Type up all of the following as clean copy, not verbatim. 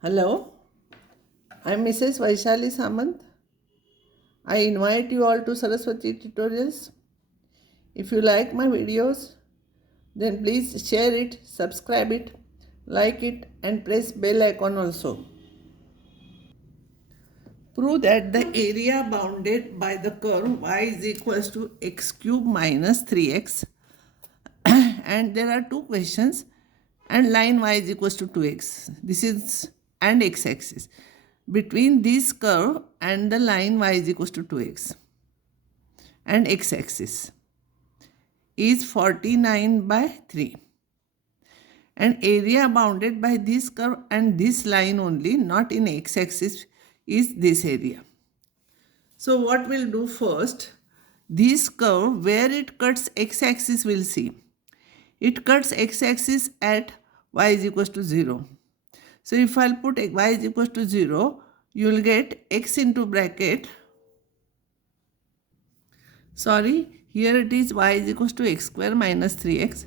Hello, I'm Mrs. Vaishali Samant. I invite you all to Saraswati Tutorials. If you like my videos, then please share it, subscribe it, like it, and press bell icon also. Prove that the area bounded by the curve y is equals to x cube minus 3x, and there are two questions, and line y is equals to 2x. This is and x-axis. Between this curve and the line y is equals to 2x and x-axis is 49 by 3. And area bounded by this curve and this line only, not in x-axis, is this area. So what we'll do first, this curve where it cuts x-axis, we'll see. It cuts x-axis at y is equals to 0. So if I'll put y is equals to 0, you will get x into bracket. Here it is y is equals to x square minus 3x.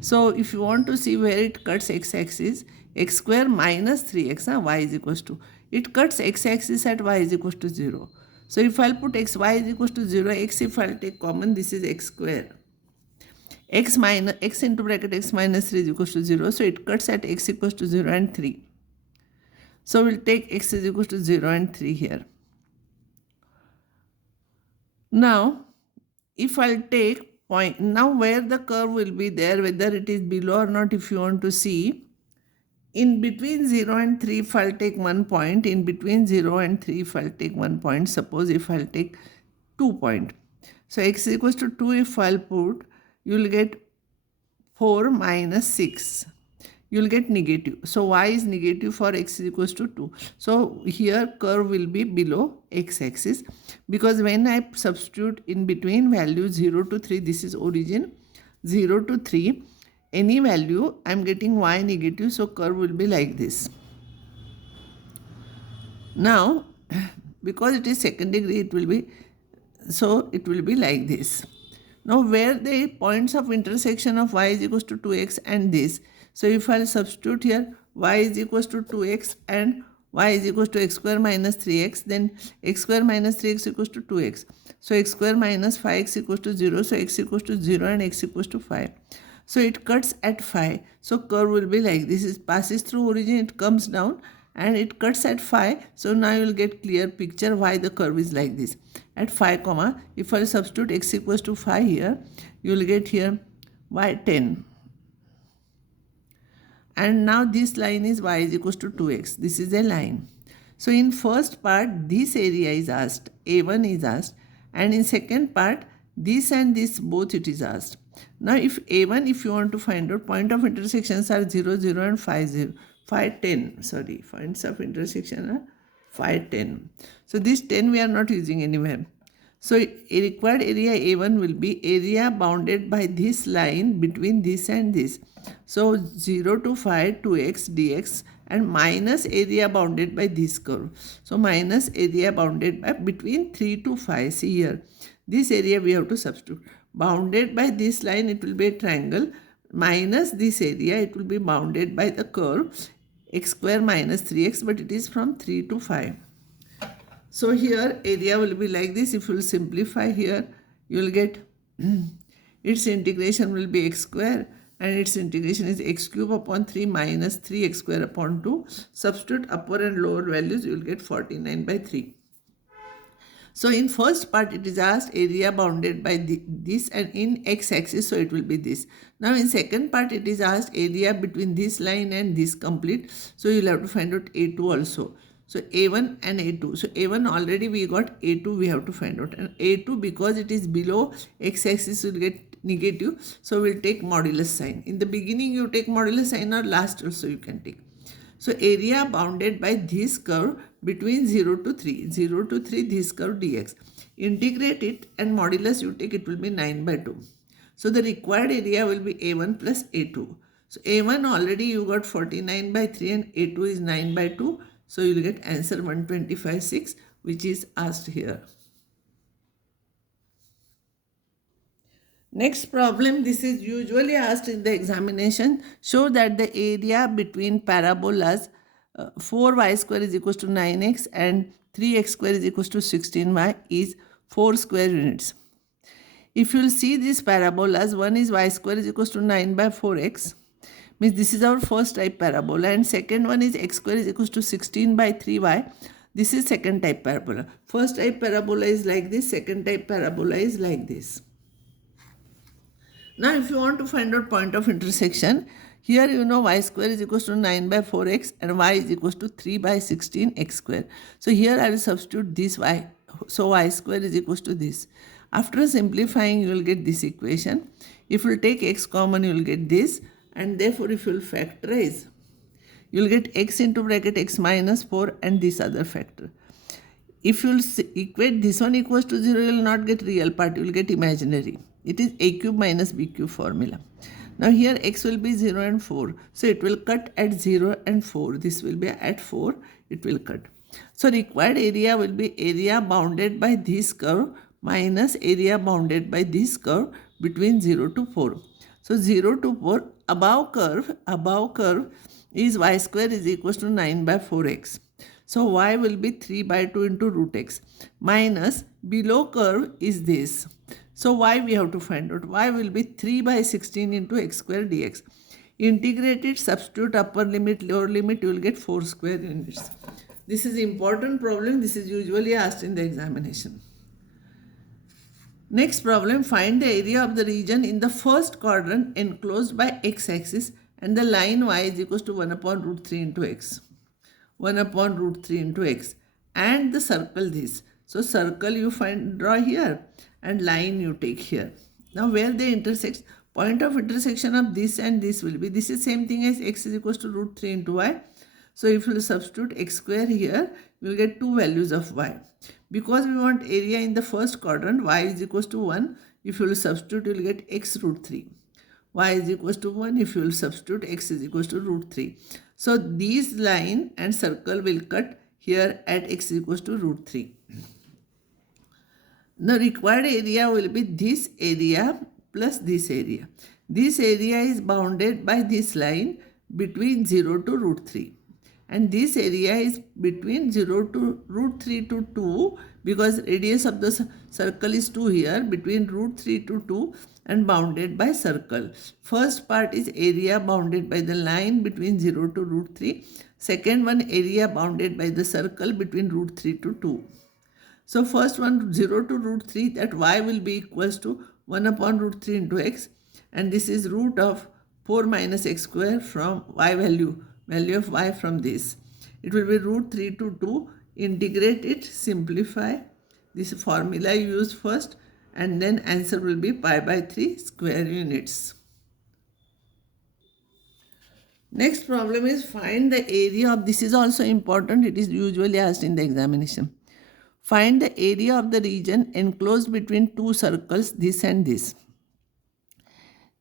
So if you want to see where it cuts x-axis, x square minus 3x, y is equals to. It cuts x-axis at y is equals to 0. So if I'll put y is equals to 0, x if I'll take common, this is x square. X into bracket x minus 3 is equals to 0. So it cuts at x equals to 0 and 3. So we'll take x is equals to 0 and 3 here. Now, if I'll take point, now where the curve will be there, whether it is below or not, if you want to see, in between 0 and 3, if I'll take 1 point, in between 0 and 3, if I'll take 1 point, suppose if I'll take 2 point. So x is equals to 2, if I'll put, you will get 4 minus 6. You will get negative. So y is negative for x is equals to 2. So here curve will be below x-axis, because when I substitute in between values 0 to 3, this is origin, 0 to 3, any value I am getting y negative, so curve will be like this. Now, because it is second degree, it will be like this. Now where the points of intersection of y is equals to 2x and this, so if I substitute here y is equals to 2x and y is equals to x square minus 3x, then x square minus 3x equals to 2x. So x square minus 5x equals to 0, so x equals to 0 and x equals to 5. So it cuts at 5, so curve will be like this. It passes through origin, it comes down and it cuts at 5. So now you will get clear picture why the curve is like this. At 5 comma, if I substitute x equals to 5 here, you will get here y 10. And now this line is y is equals to 2x. This is a line. So in first part, this area is asked, A1 is asked, and in second part, this and this both it is asked. Now if A1, if you want to find out, point of intersections are 0, 0 and 5, 0. 5, 10, sorry, points of intersection are 5, 10. So this 10 we are not using anywhere. So a required area A1 will be area bounded by this line between this and this. So 0 to 5, 2x dx, and minus area bounded by this curve. So minus area bounded by between 3 to 5. See here, this area we have to substitute. Bounded by this line, it will be a triangle. Minus this area, it will be bounded by the curve x square minus 3x, but it is from 3 to 5. So here area will be like this. If you will simplify here, you will get its integration will be x square, and its integration is x cube upon 3 minus 3x square upon 2. Substitute upper and lower values, you will get 49 by 3. So in first part it is asked area bounded by this and in x-axis, so it will be this. Now in second part it is asked area between this line and this complete, so you will have to find out A2 also. So A1 and A2. So A1 already we got, A2 we have to find out. And A2, because it is below x-axis, will get negative. So we'll take modulus sign. In the beginning you take modulus sign, or last also you can take. So area bounded by this curve between 0 to 3. 0 to 3 this curve dx. Integrate it and modulus you take, it will be 9 by 2. So the required area will be A1 plus A2. So A1 already you got 49 by 3 and A2 is 9 by 2. So you will get answer 125.6, which is asked here. Next problem, this is usually asked in the examination. Show that the area between parabolas 4y square is equals to 9x and 3x square is equals to 16y is 4 square units. If you will see these parabolas, one is y square is equals to 9 by 4x, means this is our first type parabola, and second one is x square is equals to 16 by 3y. This is second type parabola. First type parabola is like this, second type parabola is like this. Now if you want to find out point of intersection, here you know y square is equals to 9 by 4x and y is equals to 3 by 16x square. So here I will substitute this y. So y square is equals to this. After simplifying, you will get this equation. If you will take x common, you will get this. And therefore, if you will factorize, you will get x into bracket x minus 4 and this other factor. If you will equate this one equals to 0, you will not get real part, you will get imaginary. It is a cube minus b cube formula. Now here x will be 0 and 4. So it will cut at 0 and 4. This will be at 4, it will cut. So required area will be area bounded by this curve minus area bounded by this curve between 0 to 4. So 0 to 4, above curve is y square is equals to 9 by 4x. So y will be 3 by 2 into root x minus below curve is this. So y we have to find out. Y will be 3 by 16 into x square dx. Integrate it, substitute upper limit, lower limit, you will get 4 square units. This is important problem. This is usually asked in the examination. Next problem, find the area of the region in the first quadrant enclosed by x-axis and the line y is equals to 1 upon root 3 into x. 1 upon root 3 into x. And the circle this. So circle you draw here and line you take here. Now where they intersect, point of intersection of this and this will be, this is same thing as x is equals to root 3 into y. So if you substitute x square here, you will get two values of y. Because we want area in the first quadrant, y is equals to 1. If you will substitute, you will get x root 3. Y is equals to 1. If you will substitute, x is equals to root 3. So these line and circle will cut here at x is equals to root 3. The required area will be this area plus this area. This area is bounded by this line between 0 to root 3. And this area is between 0 to root 3 to 2 because radius of the circle is 2 here, between root 3 to 2 and bounded by circle. First part is area bounded by the line between 0 to root 3. Second one, area bounded by the circle between root 3 to 2. So first one, 0 to root 3, that y will be equals to 1 upon root 3 into x. And this is root of 4 minus x square from y value of y from this. It will be root 3 to 2. Integrate it, simplify. This formula you use first and then answer will be pi by 3 square units. Next problem is find the area of, this is also important, it is usually asked in the examination. Find the area of the region enclosed between two circles, this and this.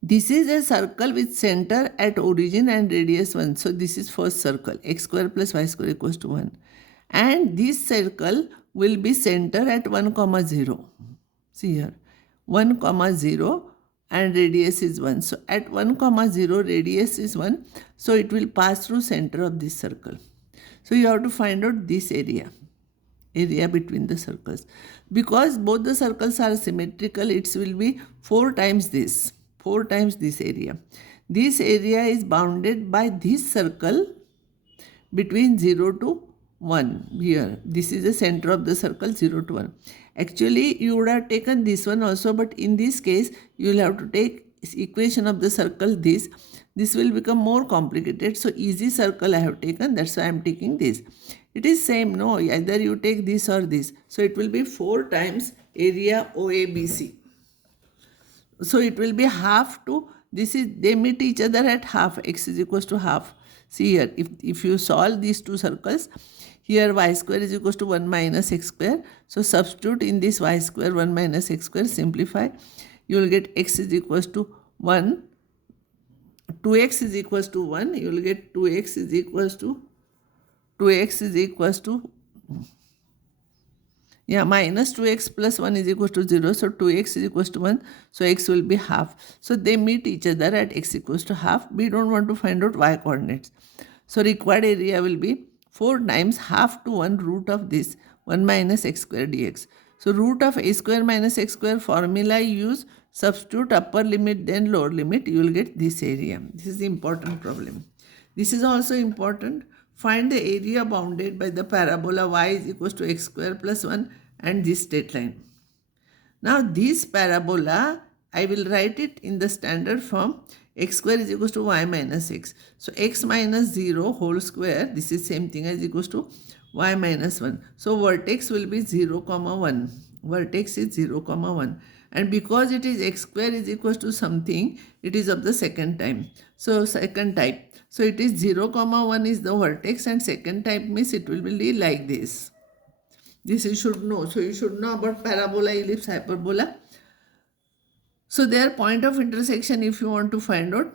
This is a circle with center at origin and radius 1. So this is first circle, x square plus y square equals to 1. And this circle will be center at 1, 0. See here, 1, 0 and radius is 1. So at 1, 0 radius is 1. So it will pass through center of this circle. So you have to find out this area between the circles. Because both the circles are symmetrical, it will be 4 times this. 4 times this area. This area is bounded by this circle between 0 to 1 here. This is the center of the circle 0 to 1. Actually, you would have taken this one also, but in this case, you will have to take equation of the circle this. This will become more complicated. So, easy circle I have taken. That's why I am taking this. It is same, no? Either you take this or this. So, it will be 4 times area OABC. So it will be half to, this is, they meet each other at half, x is equals to half. See here, if you solve these two circles, here y square is equals to 1 minus x square. So substitute in this y square 1 minus x square, simplify. You will get x is equals to 1, 2x is equals to 1, you will get 2x is equals to minus 2x plus 1 is equals to 0. So 2x is equals to 1. So x will be half. So they meet each other at x equals to half. We don't want to find out y coordinates. So required area will be 4 times half to 1 root of this 1 minus x square dx. So root of a square minus x square formula you use, substitute upper limit then lower limit, you will get this area. This is the important problem. This is also important. Find the area bounded by the parabola y is equals to x square plus 1 and this straight line. Now this parabola, I will write it in the standard form, x square is equals to y minus x. So x minus 0 whole square, this is same thing as equals to y minus 1. So vertex will be 0 comma 1. Vertex is 0 comma 1. And because it is x square is equals to something, it is of the second type. So second type. So it is 0 comma 1 is the vertex and second type means it will be like this. This you should know. So you should know about parabola, ellipse, hyperbola. So their point of intersection, if you want to find out,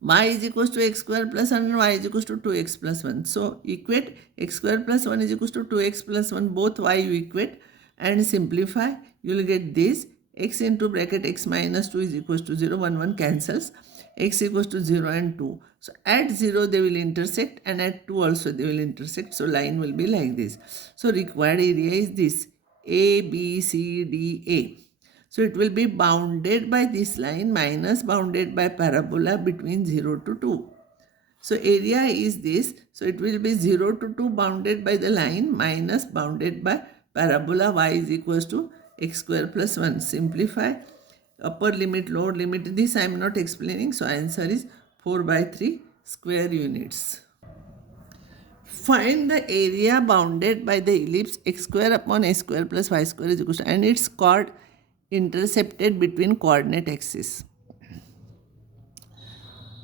y is equals to x square plus 1 and y is equals to 2x plus 1. So equate x square plus 1 is equals to 2x plus 1. Both y you equate and simplify. You will get this. X into bracket x minus 2 is equals to 0. 1 cancels. X equals to 0 and 2. So at 0 they will intersect and at 2 also they will intersect. So line will be like this. So required area is this. A, B, C, D, A. So it will be bounded by this line minus bounded by parabola between 0 to 2. So area is this. So it will be 0 to 2 bounded by the line minus bounded by parabola y is equals to x square plus 1. Simplify. Upper limit, lower limit. This I am not explaining. So answer is 4 by 3 square units. Find the area bounded by the ellipse x square upon a square plus y square is equals to, and its chord intercepted between coordinate axes.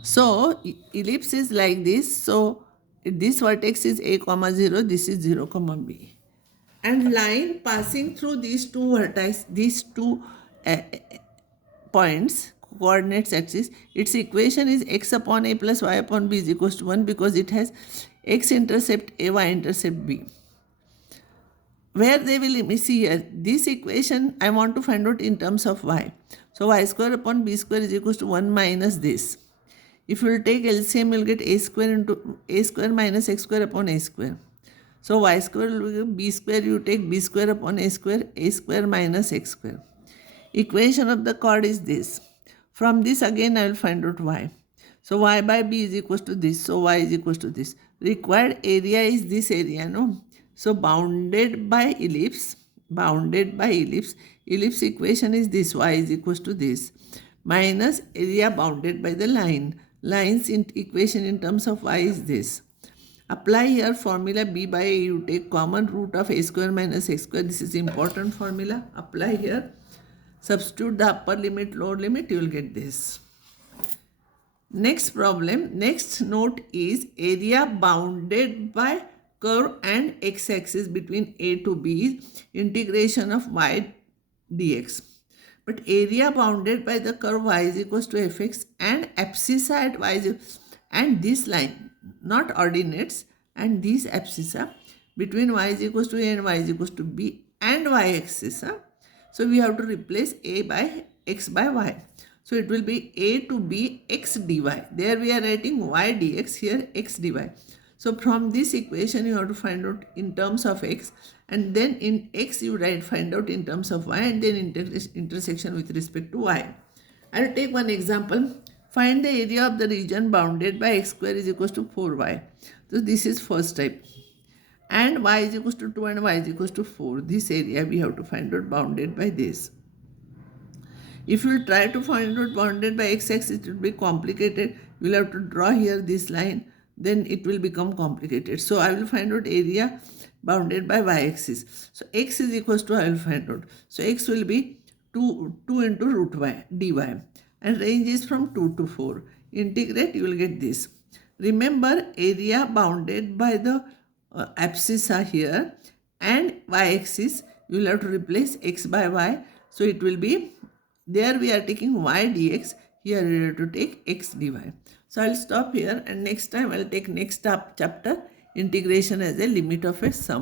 So ellipse is like this. So this vertex is a comma 0, this is 0 comma b, and line passing through these two vertices, these two points, coordinates axis, its equation is x upon a plus y upon b is equals to 1 because it has x intercept a, y intercept b. Where they will see here, this equation I want to find out in terms of y. So y square upon b square is equals to 1 minus this. If you will take LCM, you will get a square into a square minus x square upon a square. So y square will be b square, you take b square upon a square minus x square. Equation of the chord is this. From this again I will find out y. So y by b is equals to this. So y is equals to this. Required area is this area, no? So bounded by ellipse, ellipse equation is this, y is equals to this, minus area bounded by the line. Lines in equation in terms of y is this. Apply here formula b by a, you take common root of a square minus x square. This is important formula. Apply here. Substitute the upper limit, lower limit, you will get this. Next problem, next note is area bounded by curve and x-axis between a to b is integration of y dx. But area bounded by the curve y is equals to fx and abscissa at y is, and this line, not ordinates, and these abscissa between y is equals to a and y is equals to b and y-axis. So we have to replace a by x by y. So it will be a to b x dy. There we are writing y dx, here x dy. So from this equation you have to find out in terms of x, and then in x you find out in terms of y, and then intersection with respect to y. I will take one example. Find the area of the region bounded by x square is equals to 4y. So this is first type. And y is equals to 2 and y is equals to 4. This area we have to find out bounded by this. If you try to find out bounded by x-axis, it will be complicated. You will have to draw here this line, then it will become complicated. So I will find out area bounded by y-axis. So x is equals to, I will find out. So x will be 2 into root y dy, and range is from 2 to 4. Integrate, you will get this. Remember, area bounded by the abscissa here and y-axis, you will have to replace x by y. So it will be, there we are taking y dx, here we have to take x dy. So I will stop here, and next time I will take next chapter, integration as a limit of a sum.